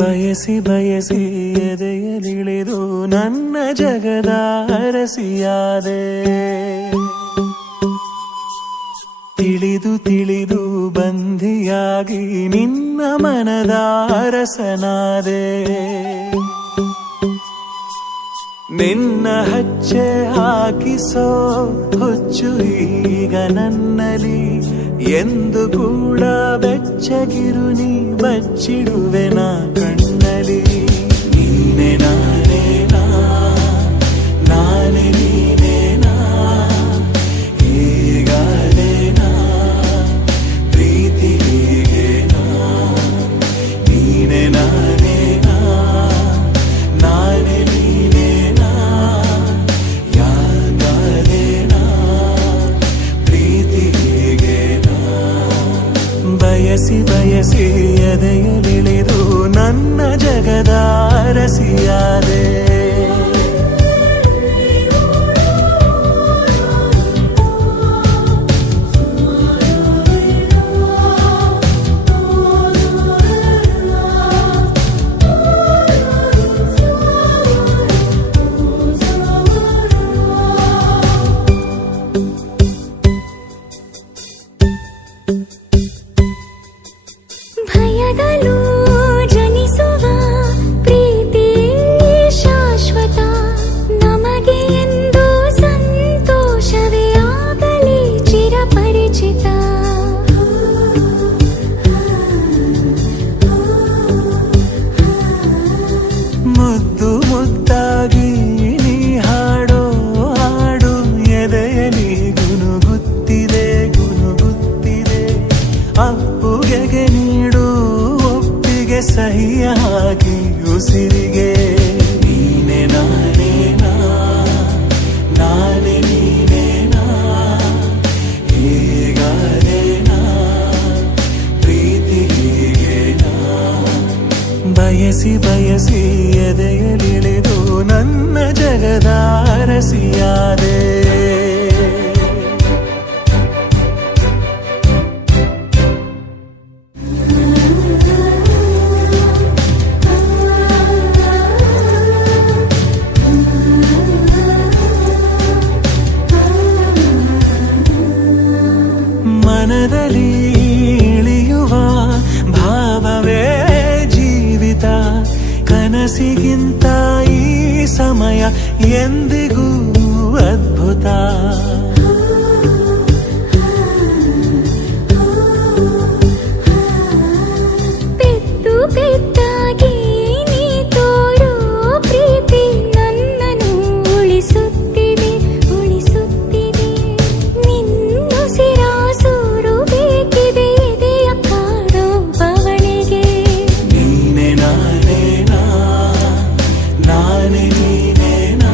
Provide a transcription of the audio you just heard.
ಬಯಸಿ ಬಯಸಿ ಎದೆಯಲಿಳಿದು ನನ್ನ ಜಗದ ಅರಸಿಯಾದೆ. ತಿಳಿದು ತಿಳಿದು ಬಂಧಿಯಾಗಿ ನಿನ್ನ ಮನದ ಅರಸನಾದೆ. ನಿನ್ನ ಹಚ್ಚೆ ಹಾಕಿಸೋ ಹುಚ್ಚು ಈಗ ನನ್ನಲ್ಲಿ ಎಂದು ಕೂಡ ಬೆಚ್ಚಗಿರು ನೀ ಬಚ್ಚಿಡುವೆ ನಾ ಕಣ್ಣಲ್ಲಿ. ನೀನೆ ನಾನೇನಾ ನಾನೇ ನೀನೇನಾ ಹೀಗಾದೇನಾ ಪ್ರೀತಿ ಹೀಗೇನಾ. ನೀನೆ ನಾನೇನಾ ನಾನೇ ನೀನೇನಾ ಯಾಕಾದೇನಾ ಪ್ರೀತಿ ಹೀಗೇನಾ. ಬಯಸಿ ಬಯಸಿ ಎದೆಯಲಿಳಿದು ನನ್ನ ಜಗದ ಅರಸಿಯಾದೆ. ಭಯದಲ್ಲೂ ಜನಿಸುವ ಪ್ರೀತಿ ಶಾಶ್ವತ. ನಮಗೆ ಎಂದು ಸಂತೋಷವೇ ಆಗಲಿ ಚಿರಪರಿಚಿತ. ಮುದ್ದು ಮುದ್ದಾಗಿ ನೀ ಹಾಡೋ ಹಾಡು ಎದೆಯಲಿ ಗುನುಗುತ್ತಿದೆ ಗುನುಗುತ್ತಿದೆ. ಅಪ್ಪುಗೆಗೆ ನೀಡು ಒಪ್ಪಿಗೆ ಸಹಿಯ ಹಾಕಿ ಉಸಿರಿಗೆ. ನೀನೆ ನಾನೇನಾ ನಾನೇ ನೀನೇನಾ ಹೀಗಾದೇನಾ ಪ್ರೀತಿ ಹೀಗೇನಾ. ಬಯಸಿ ಬಯಸಿ ಎದೆಯಲಿಳಿದು ನನ್ನ ಜಗದ ಅರಸಿಯಾದೆ. ಮನದಲ್ಲಿ ಇಳಿಯುವ ಭಾವವೇ ಜೀವಿತ. ಕನಸಿಗಿಂತ ಈ ಸಮಯ ಎಂದಿಗೂ ಅದ್ಭುತ. ಪೆದ್ದು ಪೆದ್ದಾಗಿ ನೀ ತೋರೋ ಪ್ರೀತಿ ನನ್ನನ್ನು ಉಳಿಸುತ್ತಿದೆ ಉಳಿಸುತ್ತಿದೆ. ನಿನ್ನುಸಿರ ಸೂರು ಬೇಕಿದೆ ಎದೆಯ ಕಾಡೋ ಬವಣೆಗೆ. ನೀನೆ ನಾನೇನಾ ನಾನೇ ನೀನೇನಾ